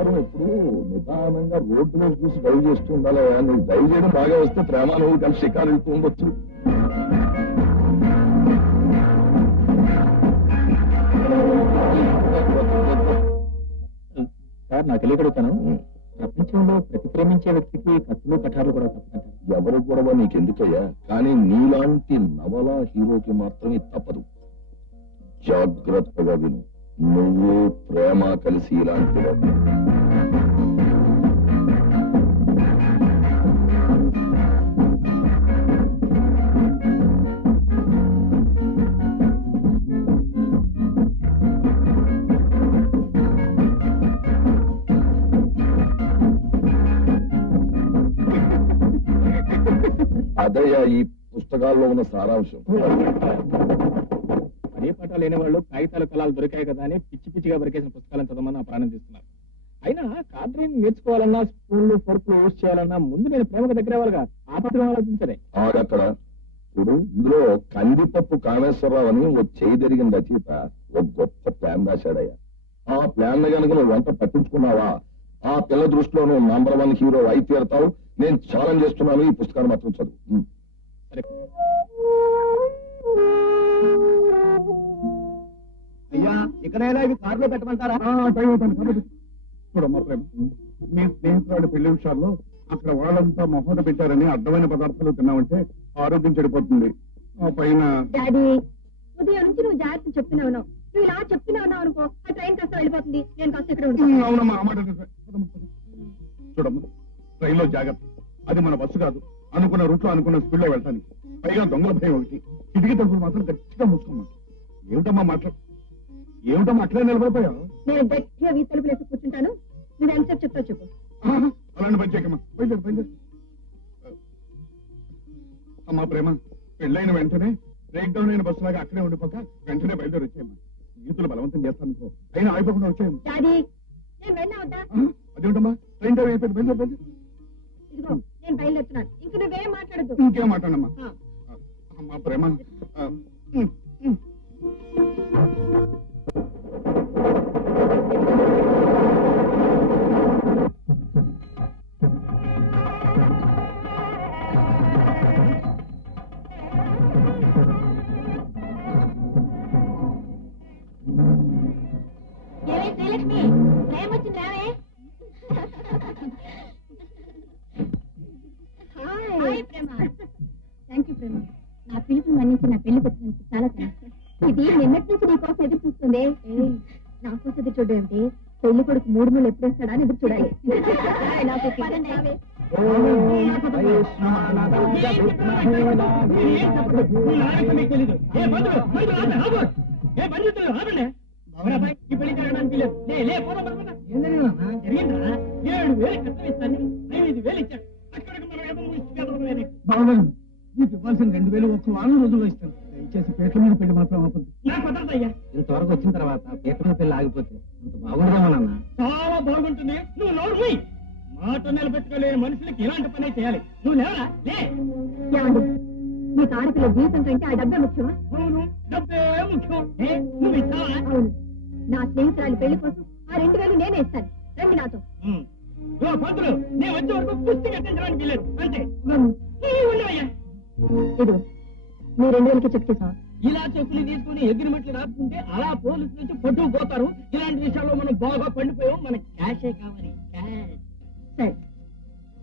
Car ఎప్పుడు నిదానంగా రోడ్డులో చూసి డ్రైవ్ చేస్తూ ఉండాలి. నువ్వు డ్రైవ్ చేయడం బాగా వస్తే ప్రేమ నువ్వు కలిసి షికారు వెళ్తూ ఉండొచ్చు. సార్ నాకు తెలియగలుగుతాను, ప్రపంచంలో ప్రతి ప్రేమించే వ్యక్తికి కత్తులు కఠారులు కూడా తప్పదంటారు. ఎవరు గొడవ నీకెందుకయ్యా, కానీ నీలాంటి నవలా హీరోకి మాత్రమే తప్పదు. జాగ్రత్తగా విను, నువ్వు ప్రేమ కలిసి ఇలాంటి అదయ్యా ఈ పుస్తకాల్లో ఉన్న సారాంశం. పని పాట లేని వాళ్ళు కాగితాలు కళాలు దొరికాయి కదా అని పిచ్చి పిచ్చిగా దొరికేసిన పుస్తకాలను చదవమని నా ప్రాణం తీస్తున్నారు. అయినా కార్ డ్రైవింగ్ నేర్చుకోవాలన్నా, స్పూన్లు ఫోర్క్లు యూజ్ చేయాలన్నా ముందు నేను ప్రేమకు దగ్గర అవ్వాలిగా. ఆ పత్రం ఆలోచించరే అక్కడ ఇప్పుడు ఇందులో కందిపప్పు కామేశ్వరరావు అని ఓ చేయి జరిగిన రచయిత ఒక గొప్ప ప్లాన్ రాశాడయ్యా. ఆ ప్లాన్ కనుక నువ్వు వంట పట్టించుకున్నావా, ఆ పిల్ల దృష్టిలో నువ్వు #1 హీరో అయి తీరుతావు. నేను ఛాలెంజ్ చేస్తున్నాను, ఈ పుస్తకాన్ని మాత్రం చదువు. అయ్యా ఇకనైనా ఇవి కారులో పెట్టమంటారా? చూడమ్మా ప్రేమ, మీ స్నేహితురాలు పెళ్లి విషయాల్లో అక్కడ వాళ్ళంతా మొహోట పెట్టారని అడ్డమైన పదార్థాలు తిన్నామంటే ఆరోగ్యం చెడిపోతుంది. ఆ పైన డాడీ ఉదయం నుంచి నువ్వు జాగ్రత్త చెప్తున్నావు, నువ్వు ఇలా చెప్తున్నావు అనుకో, ఆ ట్రైన్ కాస్త వెళ్ళిపోతుంది, నేను కాస్త ఇక్కడ ఉంటాను. అవునమ్మా, ఆ మాట చూడమ్మా, రైల్లో జాగ్రత్త, అది మన బస్సు కాదు. అనుకున్న రూట్ లో అనుకున్న స్పీడ్ లో వెళ్తానికి, పైగా దొంగల భయం ఒకటి. కిటికీ తలుపులు మాత్రం గట్టిగా మూసుకోమ్మా. ఏమిటమ్మా అట్లే నిలబడిపోయావు? నేను గట్టిగా వీ తలుపులు వేసి కూర్చుంటాను, నువ్వు ఎంతసేపు చెప్తావు చెప్పు. అలాంటి పని చేయకమ్మా, బయలుదేరు. అమ్మా ప్రేమ, పెళ్ళైన వెంటనే బ్రేక్ డౌన్ అయిన బస్సు లాగా అక్కడే ఉండిపోక వెంటనే బయలుదేరి వచ్చేయమ్మా. గీతులు బలవంతం చేస్తాను, అయినా ఆగిపోకుండా వచ్చేయమ్మా. డాడీ నేను వెళ్ళా వద్దా? అదేమిటమ్మా, ట్రైన్ టైం అయిపోయింది, బయలుదేరు. ఇదిగో నేను బయలుదేరుతున్నాను, ఇంక నువ్వేం మాట్లాడద్దు. ఇంకేం మాట్లాడమ్మా. అమ్మా ప్రేమ, శ్రీలక్ష్మి ప్రేమ వచ్చింది రావే. థ్యాంక్ యూ ప్రేమ, నా పిలుపుని మన్నించి నా పెళ్లికి వచ్చినందుకు చాలా థ్యాంక్స్. ఇది నిన్నటి నుంచి నీ కోసం ఎదురు చూస్తుంది. నా కోసం ఎదురు చూడడం ఏంటి, పెళ్లి కొడుకు 3 మూడు ఎప్పుడు వేస్తాడా అని ఎదురు చూడాలి. నీకు ఇవ్వాల్సిన 2000 ఒక్క వారం రోజుల్లో ఇస్తాను. దయచేసి పేట్ల మీద పెళ్లి మాత్రం ఆపదు. ఇంతవరకు వచ్చిన తర్వాత పీట మీద పెళ్లి ఆగిపోతే అంత బాగుండదేమో నాన్న. చాలా బాగుంటుంది. నువ్వు నోరు పోయి మాట నిలబెట్టుకోలేని మనుషులకి ఇలాంటి పనే చేయాలి. నువ్వు లేవరా? లే. నీకు ఆడపిల్ల జీవితం కంటే ఆ డబ్బే ముఖ్యమా? అవును, డబ్బే ముఖ్యం. నువ్వు ఇస్తావా? అవును, నా స్నేహితురాలి పెళ్లి కోసం ఆ 2000 నేనే ఇస్తాను. రండి నాతో. పంతులు, నేను వచ్చే వరకు కుస్తీ కట్టించడానికి వెళ్ళాను అంతే. ఉండవయ్యా, ఇదిగో మీ 2000కి చెక్ చేసావా? ఇలా చెప్పులు తీసుకుని ఎగిరిమెట్లు రాసుకుంటే అలా పోలీసు నుంచి పట్టుకుపోతారు. ఇలాంటి విషయాల్లో మనం బాగా పండిపోయాం. మనకి క్యాషే కావాలి, క్యాష్. సరే,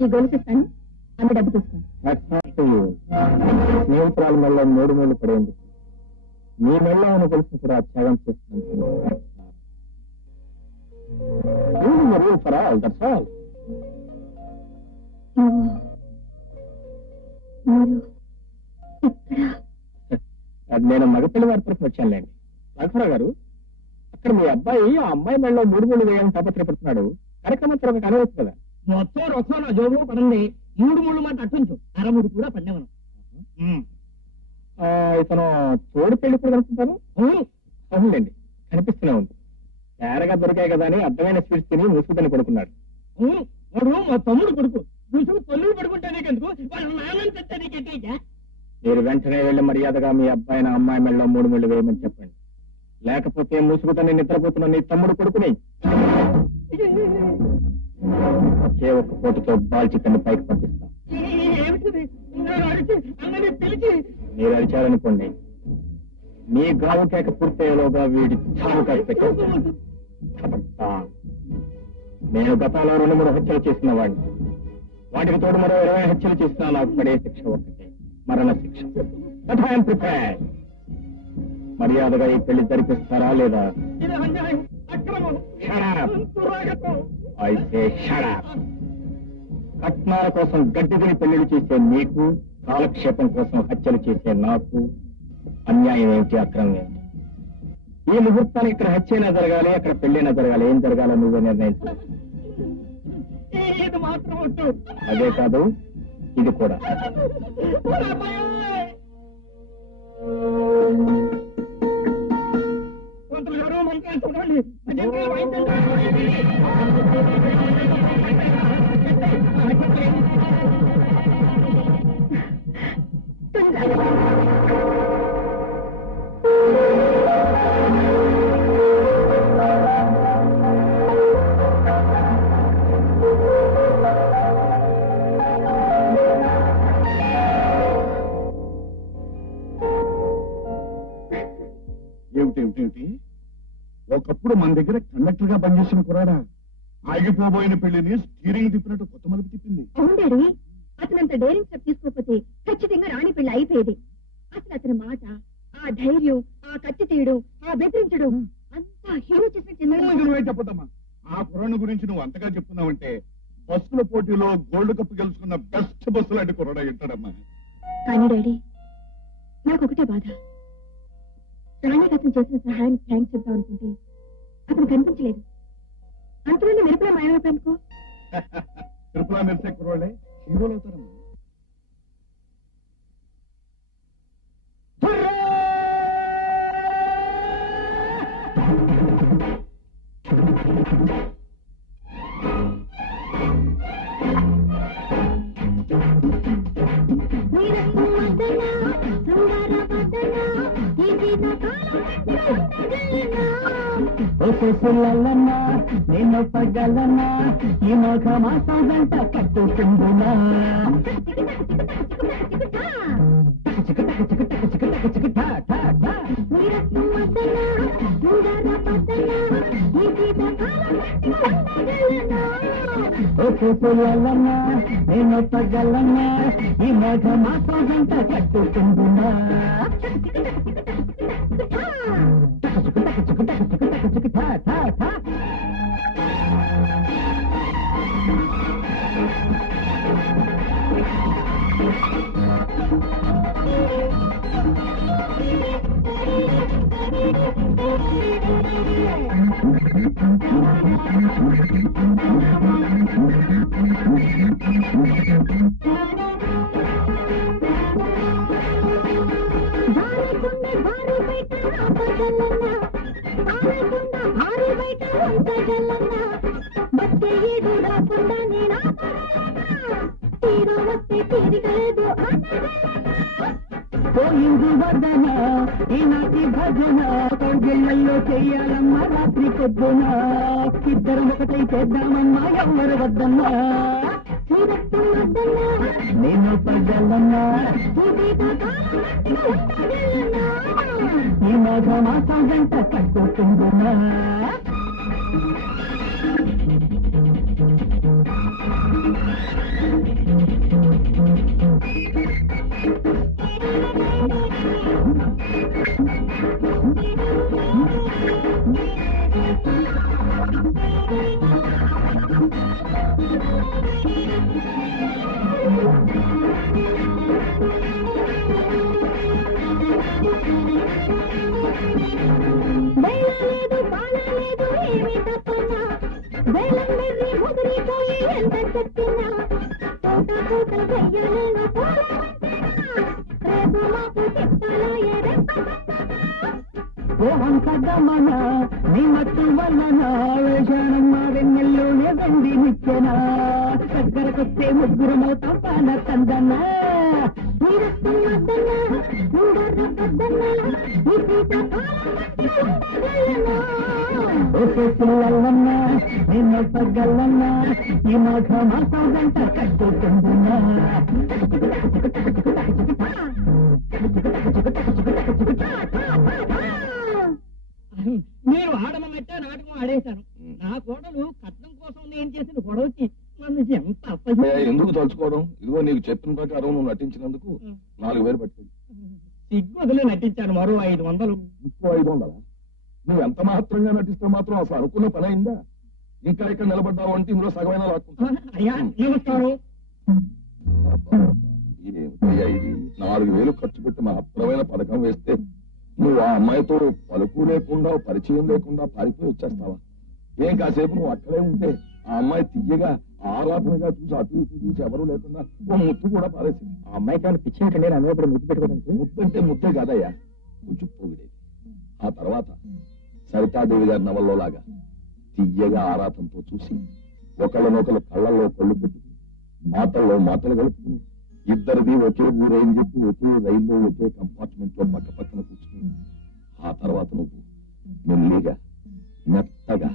ఈ గొలుసు ఇస్తాను, అన్ని డబ్బు తీసుకోండి. స్నేహితురాల మెల్ల 3 మూలు పడేందుకు మీ మెల్ల ఉన్న గొలుసు కూడా త్యాగం చేస్తున్నాను. నేను మగపిల్లి వారి తరఫున వచ్చానులేండి. రాఘవరావు గారు, అక్కడ మీ అబ్బాయి ఆ అమ్మాయి మెళ్ళలో 3 మూలు వేయాలని తాపత్రయపడుతున్నాడు. కార్యక్రమం తర్వాత కనవచ్చు కదా. మొత్తం రొక్కం నా జోబు పడండి. 3 మూడు మాట అట్టుంచు, 6 కూడా పండేమను. ఇతను తోడు పెళ్లి కూడా కనుకుంటాను. అవునులేండి, కనిపిస్తూనే ఉంది. తేరగా దొరికాయి కదా అని అర్థమైన స్వీట్స్ తిని ముసుగుతని పడుకున్నాడు. వాడు మా తమ్ముడు కొడుకు. నువ్వు తల్లుడు పడుకుంటే నీకెందుకు? వాళ్ళ నాన్నని తెచ్చా నీకెట్టేగా. మీరు వెంటనే వెళ్లి మర్యాదగా మీ అబ్బాయిని అమ్మాయి మెళ్ళలో 3 మూలు వేయమని చెప్పండి. లేకపోతే ముసుగుతని నిద్రపోతున్న నీ తమ్ముడు కొడుకుని ఒకే ఒక్క పోటుతో బాల్చికన్ని పైకి పంపిస్తాం. మీరు అరిచారనుకోండి, మీ గావు కేక పూర్తయ్యేలోగా వీడి చావు కాకి పెట్టేస్తాం. నేను గతంలో 2-3 హత్యలు చేసిన వాడిని. వాటికి తోడు మరో 20 హత్యలు చేసినా నాకు పడే శిక్ష ఒక్కటే, మరణ శిక్ష. మర్యాదగా ఈ పెళ్లి జరిపిస్తారా లేదా? అయితే కట్నాల కోసం గడ్డి తిని పెళ్లిళ్ళు చేసే నీకు, కాలక్షేపం కోసం హత్యలు చేసే నాకు అన్యాయం ఏమిటి, అక్రమం ఏమిటి? ఈ ముహూర్తానికి ఇక్కడ హత్యైనా జరగాలి, అక్కడ పెళ్లైనా జరగాలి. ఏం జరగాలో నువ్వే నిర్ణయించాలి. అదే కాదు, ఇది కూడా. చూడండి. ఏమిటి ఒకప్పుడు మన దగ్గర కండక్టర్ గా పనిచేసిన కురాడా ఆగిపోబోయిన పెళ్లిని స్టీరింగ్ తిప్పినట్టు కొత్త మలుపు తిప్పింది. అవును డాడీ, అతనంత డేరింగ్ స్టెప్ తీసుకోకపోతే ఖచ్చితంగా రాణి పెళ్లి అయిపోయేది. అసలు అతని మాట, ఆ ధైర్యం, ఆ కత్తి తీయడం, ఆ బెదిరించడం అంతా హీరో చేసిన చెప్పదమ్మా. ఆ కుర్రాడు గురించి నువ్వు అంతగా చెప్తున్నావంటే బస్సుల పోటీలో గోల్డ్ కప్ గెలుచుకున్న బెస్ట్ బస్సు లాంటి కుర్రాడా ఉంటాడమ్మా. కానీ డాడీ, నాకు ఒకటే బాధ. రాణికి అతను చేసిన సహాయానికి థ్యాంక్స్ చెప్తాం అనుకుంటే అతను కనిపించలేదు. అంతలోనే మెరుపులా మాయమైపోయానుకో. తిరుపలా మెరిసే కుర్రాళ్ళే హీరోలు అవుతారమ్మా. ఒకేసులన్నా నేను పగలన్నా ఈ మోఘ మాసంట కట్టుకుందునా ఒకేసులన్నా నేను పగలన్నా ఈ మోఘ మాసంట కట్టుకుందునా పోయింది వదన ఈనాటి భజన కౌగిళ్లలో చెయ్యాలమ్మా రాత్రి పొద్దున ఇద్దరం ఒకటై చేద్దామమ్మా ఎవరు వద్దన్నా నేను పగలన్నా ఈ మాఘ మాసం గంట కట్టుకుందునా వేళలేదు బాలలేదు ఏమి తప్పన్నా వేళం వెర్రి ముదిరిపోయి ఎంత చెప్పినా కోట కోట వెయ్యలేను రేపు మాకు చెప్తాలా ఓహం కదమన నీ మత్తు వలన వేషానమ్మ వెన్నెల్లోనే వెండి నిచ్చెన దగ్గరకొస్తే ముగ్గురు మోతాం పాల తందన ఓకే పిల్లలన్నా నిన్న పగ్గలన్నా ఈ మాట మాసాగంట కట్టుకుంటున్నా మీరు ఆడమన్నట్టే నాటకం ఆడేశారు. నా కోడలు కట్నం కోసం నేను చేసిన గొడవకి నన్ను ఎంత ఎందుకు తలుచుకోవడం? ఇదిగో నీకు చెప్పిన ప్రకారం నువ్వు నటించినందుకు 4,000 పట్టుకుంది. సిగ్గు వదిలే నటించాను. మరో 500. ఇంకో 500? నువ్వు ఎంత మాత్రంగా నటిస్తే మాత్రం అసలు అనుకున్న పని అయిందా? ఇంకా ఇక్కడ నిలబడ్డావు అంటే ఇందులో సగమైనా లాక్కుంటా. అయ్యా నమస్కారం. ఏమిటయ్యా ఇది? 4,000 ఖర్చు పెట్టి మహత్తరమైన పథకం వేస్తే నువ్వు ఆ అమ్మాయితో పలుకు లేకుండా పరిచయం లేకుండా పారిపోయి వచ్చేస్తావా? ఏం కాసేపు నువ్వు అక్కడే ఉంటే ఆ అమ్మాయి తీయగా ఆరాధనగా చూసి అటు ఇటు చూసి ఎవరు లేకుండా ఓ ముద్దు కూడా పారేసింది. ఆ అమ్మాయికి ఏమైనా పిచ్చి ఏంటండి? నా మీద ముద్దు పెట్టుకోవడానికి? ముద్దంటే ముద్దే కాదయ్యా, కొంచెం పొగిడేది. ఆ తర్వాత సరితాదేవి గారి నవల్లో లాగా తీయగా ఆరాధనతో చూసి ఒకళ్ళనొకరు కళ్ళల్లో కళ్ళు పెట్టుకుని మాటల్లో మాటలు కలుపుకుని ఇద్దరిది ఒకే ఊరేని చెప్పి ఒకే రైల్లో ఒకే కంపార్ట్మెంట్ లో పక్క పక్కన కూర్చుని ఆ తర్వాత నువ్వు మెల్లిగా మెత్తగా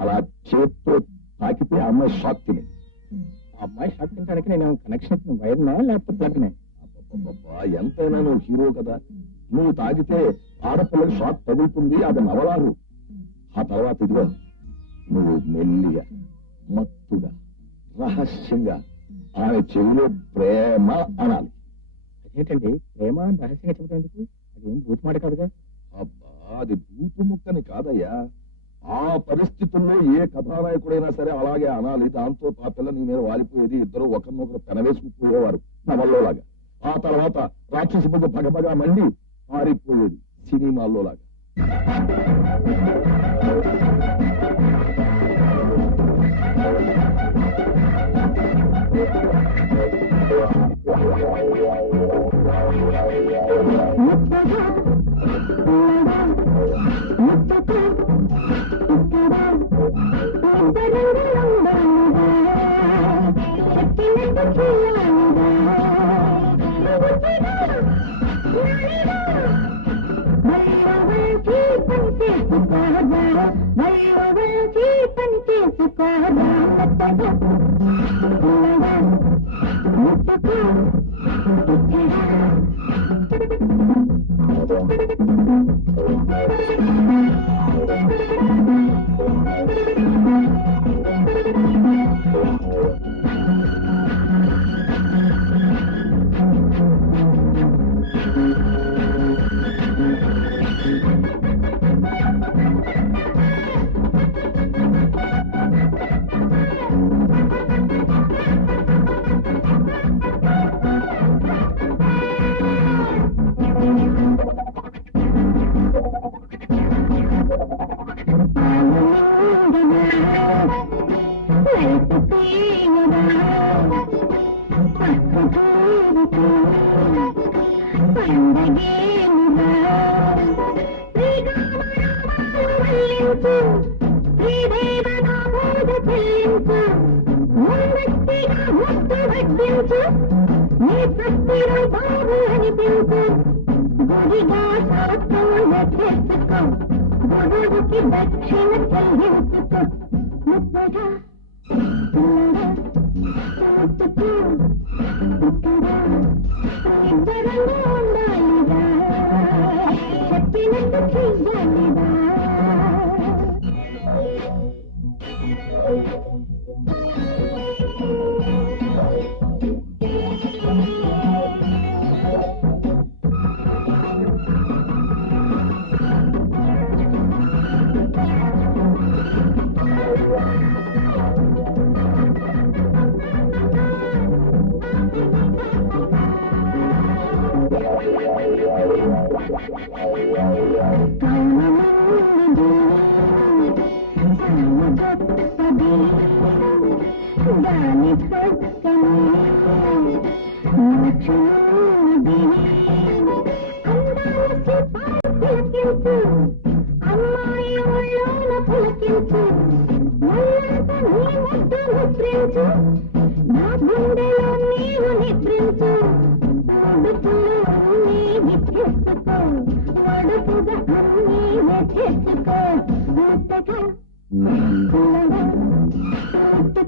అలా చేత్తో తాకితే ఆ అమ్మాయి షాక్ తినేది. ఆ అమ్మాయి షాక్ తినడానికి నేను కనెక్షన్ వైర్నా లేకపోతే ప్లగ్నే? ఎంతైనా నువ్వు హీరో కదా, నువ్వు తాగితే ఆడపిల్లకి షాక్ తగులుతుంది, అది నవలారు. ఆ తర్వాత ఇదిగో నువ్వు మెల్లిగా మత్తుగా రహస్యంగా ఆమె చెవిలో ప్రేమ అనాలి. అదేంటండి ప్రేమ రహస్యంగా చెప్పేందుకు? అదేం బూత్ మాట కాదుగా. అబ్బా, అది బూతు ముక్కని కాదయ్యా. ఆ పరిస్థితుల్లో ఏ కథానాయకుడైనా సరే అలాగే అనాలి. దాంతో ఆ పిల్ల నీ మీద వాలిపోయేది, ఇద్దరు ఒకరినొకరు పెనవేసుకుపోయేవారు నవల్లో లాగా. ఆ తర్వాత రాక్షసి బుగ్గ పగపగా మండి పారిపోయేది సినిమాల్లో లాగా.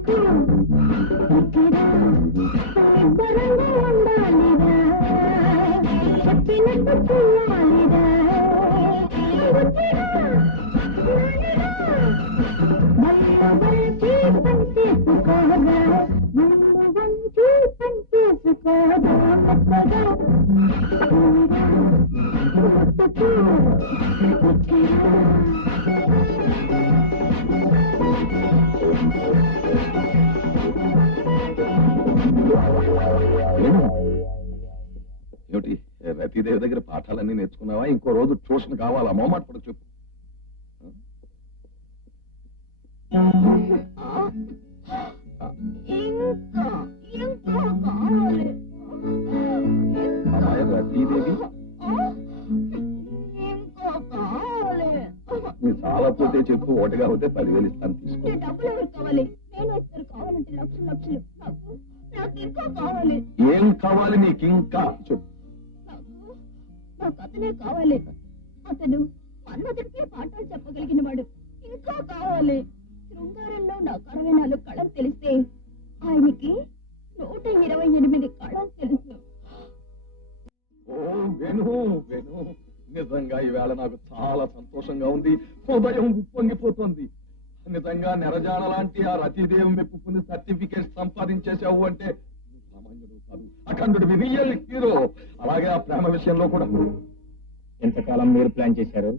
ఎందుకు ఇక్కడ ఇద్దరంగా ఉండాలిరా చెప్పినట్టు చేయాలిరా వంచి పనిచేసుకోగా వంచి పనిచేసుకోగా ఏమిటి రతీదేవి దగ్గర పాఠాలన్నీ నేర్చుకున్నావా? ఇంకో రోజు ట్యూషన్ కావాలా? మొహమాట పడ చెప్పు. అమ్మాయి రతీదేవి నీ చాలా పోతే చెప్పు, ఒకటిగా పోతే 10,000 ఇస్తాను, తీసుకో. డబ్బులు ఎవరికి కావాలి? నేను ఇస్తారు కావాలంటే లక్షలు లక్షలు. నాకు ఇంకా కావాలి. ఏం కావాలి నీకు ఇంకా చెప్పు. నాకు అతనే కావాలి. అతను మన్మధుడికే పాఠాలు చెప్పగలిగిన వాడు. ఇంకా కావాలి. శృంగారంలో నాకు 64 కళలు తెలిస్తే ఆయనకి 128 కళలు తెలుసు. ఓ వెను వెను, నిజంగా ఈవేళ నాకు చాలా సంతోషంగా ఉంది. హృదయం ఉప్పొంగిపోతుంది. నిజంగా నెరజాడ లాంటి ఆ రతీదేవి మెప్పుకుని సర్టిఫికేట్ సంపాదించేసావు అంటే సామాన్యుడు కాదు, అఖండుడివి, రియల్ హీరో. అలాగే ఆ ప్రేమ విషయంలో కూడా. ఎంతకాలం మీరు ప్లాన్ చేశారు?